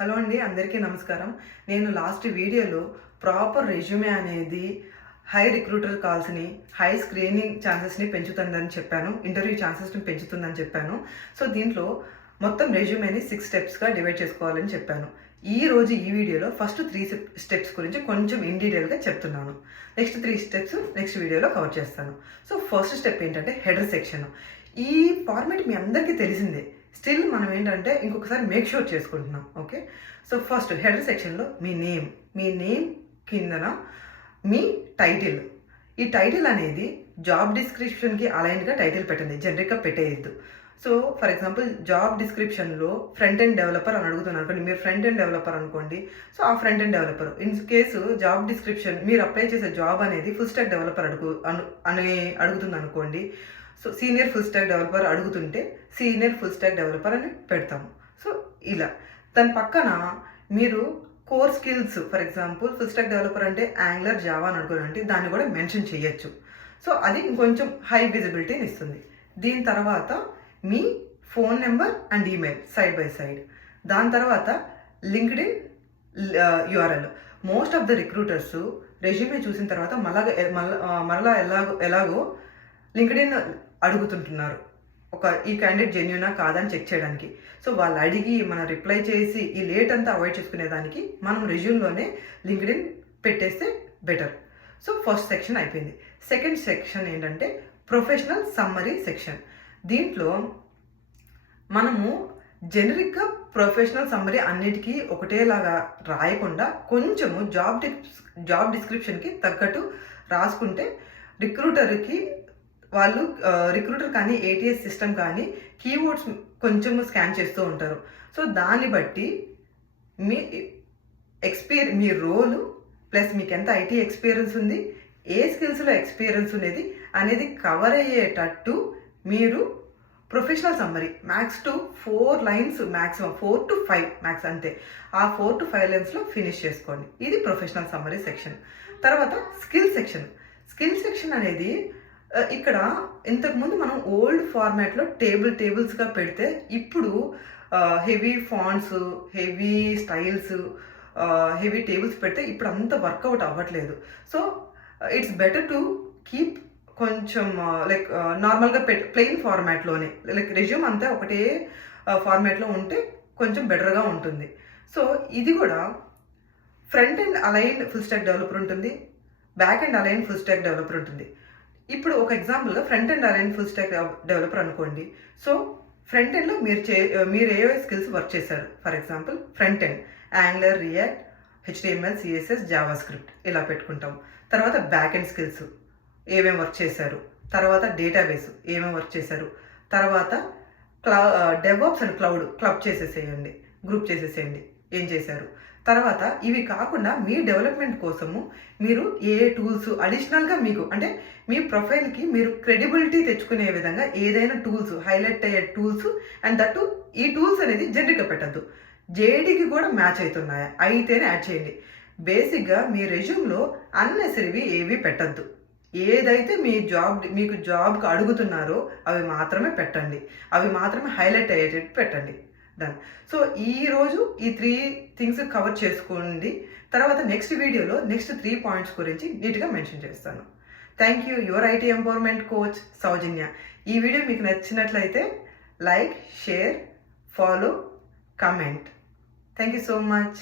Hello అండి, అందరికీ నమస్కారం. నేను లాస్ట్ వీడియోలో ప్రాపర్ రెజ్యూమే అనేది హై రిక్రూటర్ కాల్స్‌ని, హై స్క్రీనింగ్ ఛాన్సెస్‌ని పెంచుతుందని చెప్పాను. ఇంటర్వ్యూ ఛాన్సెస్‌ని పెంచుతుందని చెప్పాను. సో, దీంట్లో మొత్తం రెజ్యూమేని 6 స్టెప్స్‌గా డివైడ్ చేసుకోవాలని చెప్పాను. ఈరోజు ఈ వీడియోలో ఫస్ట్ 3 స్టెప్స్ గురించి కొంచెం ఇన్ డీటెయిల్‌గా చెప్తున్నాను. నెక్స్ట్ 3 స్టెప్స్ నెక్స్ట్ వీడియోలో కవర్ చేస్తాను. సో, ఫస్ట్ స్టెప్ ఏంటంటే హెడర్ సెక్షన్. ఈ ఫార్మాట్ మీ అందరికీ తెలిసిందే. స్టిల్ మనం ఏంటంటే ఇంకొకసారి మేక్ షూర్ చేసుకుంటున్నాం. ఓకే. సో, ఫస్ట్ హెడర్ సెక్షన్లో మీ నేమ్ కిందన మీ టైటిల్. ఈ టైటిల్ అనేది జాబ్ డిస్క్రిప్షన్కి అలైన్గా టైటిల్ పెట్టండి, జనరిక్గా పెట్టేయద్దు. సో, ఫర్ ఎగ్జాంపుల్ జాబ్ డిస్క్రిప్షన్లో ఫ్రంట్ ఎండ్ డెవలపర్ అని అడుగుతున్నాను అనుకోండి, మీరు ఫ్రంట్ ఎండ్ డెవలపర్ అనుకోండి. సో, ఆ front end developer in case job description మీరు అప్లై చేసే జాబ్ అనేది ఫుల్ స్టాక్ డెవలపర్ అడుగుతుంది అనుకోండి. So, senior full stack developer అడుగుతుంటే సీనియర్ ఫుల్ స్టాక్ డెవలపర్ అని పెడతాము. సో, ఇలా దాని పక్కన మీరు core skills, for example full stack developer అంటే యాంగ్లర్, జావా అని అనుకోనంటే దాన్ని కూడా మెన్షన్ చేయొచ్చు. సో, అది ఇంకొంచెం హై విజిబిలిటీని ఇస్తుంది. దీని తర్వాత మీ phone number and email side by side. దాని తర్వాత LinkedIn URL. Most of the recruiters resume చూసిన తర్వాత మళ్ళా ఎలాగో లింక్డ్ఇన్ అడుగుతుంటున్నారు, ఈ క్యాండిడేట్ జెన్యూనా కాదని చెక్ చేయడానికి. సో, వాళ్ళు అడిగి మనం రిప్లై చేసి ఈ లేట్ అంతా అవాయిడ్ చేసుకునేదానికి మనం రెజ్యూమ్లోనే లింక్డ్ఇన్ పెట్టేస్తే బెటర్. సో, ఫస్ట్ సెక్షన్ అయిపోయింది. సెకండ్ సెక్షన్ ఏంటంటే ప్రొఫెషనల్ సమ్మరీ సెక్షన్. దీంట్లో మనము జనరిక్గా ప్రొఫెషనల్ సమ్మరీ అన్నిటికీ ఒకటేలాగా రాయకుండా కొంచెము జాబ్ డిస్క్రిప్షన్కి తగ్గట్టు రాసుకుంటే రిక్రూటర్ కానీ ఏటీఎస్ సిస్టమ్ కానీ కీవర్డ్స్ కొంచెం స్కాన్ చేస్తూ ఉంటారు. సో, దాన్ని బట్టి మీ రోలు ప్లస్ మీకు ఎంత ఐటీ ఎక్స్పీరియన్స్ ఉంది, ఏ స్కిల్స్లో ఎక్స్పీరియన్స్ అనేది కవర్ అయ్యేటట్టు మీరు professional summary max to 4 lines, maximum 4 to 5 max అంతే. ఆ 4 to 5 లైన్స్లో ఫినిష్ చేసుకోండి. ఇది ప్రొఫెషనల్ సమ్మరీ సెక్షన్. తర్వాత స్కిల్ సెక్షన్ అనేది ఇక్కడ ఇంతకుముందు మనం ఓల్డ్ ఫార్మాట్లో టేబుల్స్గా పెడితే ఇప్పుడు heavy fonts, heavy styles, heavy tables పెడితే ఇప్పుడు అంత వర్కౌట్ అవ్వట్లేదు. So, it's better to keep కొంచెం నార్మల్గా ప్లెయిన్ ఫార్మాట్లోనే, రెజ్యూమ్ అంతా ఒకటే ఫార్మాట్లో ఉంటే కొంచెం బెటర్గా ఉంటుంది. సో, ఇది కూడా front end align full stack developer ఉంటుంది, back end align full stack developer ఉంటుంది. ఇప్పుడు ఒక ఎగ్జాంపుల్గా front end align full stack developer అనుకోండి. సో, ఫ్రంట్ ఎండ్లో మీరు ఏ స్కిల్స్ వర్క్ చేశారు. For example front end Angular, React, HTML, CSS, JavaScript ఇలా పెట్టుకుంటాం. తర్వాత బ్యాక్ ఎండ్ స్కిల్స్ ఏమేమి వర్క్ చేశారు, తర్వాత డేటాబేస్ ఏమేమి వర్క్ చేశారు, తర్వాత డెవాప్స్ అండ్ క్లౌడ్ గ్రూప్ చేసేసేయండి ఏం చేశారు. తర్వాత ఇవి కాకుండా మీ డెవలప్మెంట్ కోసము మీరు ఏ టూల్స్ అడిషనల్గా మీకు అంటే మీ ప్రొఫైల్కి మీరు క్రెడిబిలిటీ తెచ్చుకునే విధంగా ఏదైనా టూల్స్, హైలైట్ అయ్యే టూల్స్, అండ్ దట్టు ఈ టూల్స్ అనేది జనరిక్గా పెట్టద్దు, జేడీకి కూడా మ్యాచ్ అవుతున్నాయా అయితేనే యాడ్ చేయండి. బేసిక్గా మీ రెజ్యూమ్లో అన్నెసరీవి ఏవి పెట్టద్దు. ఏదైతే మీకు జాబ్కి అడుగుతున్నారో అవి మాత్రమే పెట్టండి, అవి మాత్రమే హైలైట్ అయ్యేటట్టు పెట్టండి. డన్. సో, ఈరోజు ఈ 3 థింగ్స్ కవర్ చేసుకోండి. తర్వాత నెక్స్ట్ వీడియోలో నెక్స్ట్ 3 పాయింట్స్ గురించి నీట్గా మెన్షన్ చేస్తాను. Thank you. Your IT empowerment coach Soujanya. ఈ వీడియో మీకు నచ్చినట్లయితే like, share, follow, comment. Thank you so much.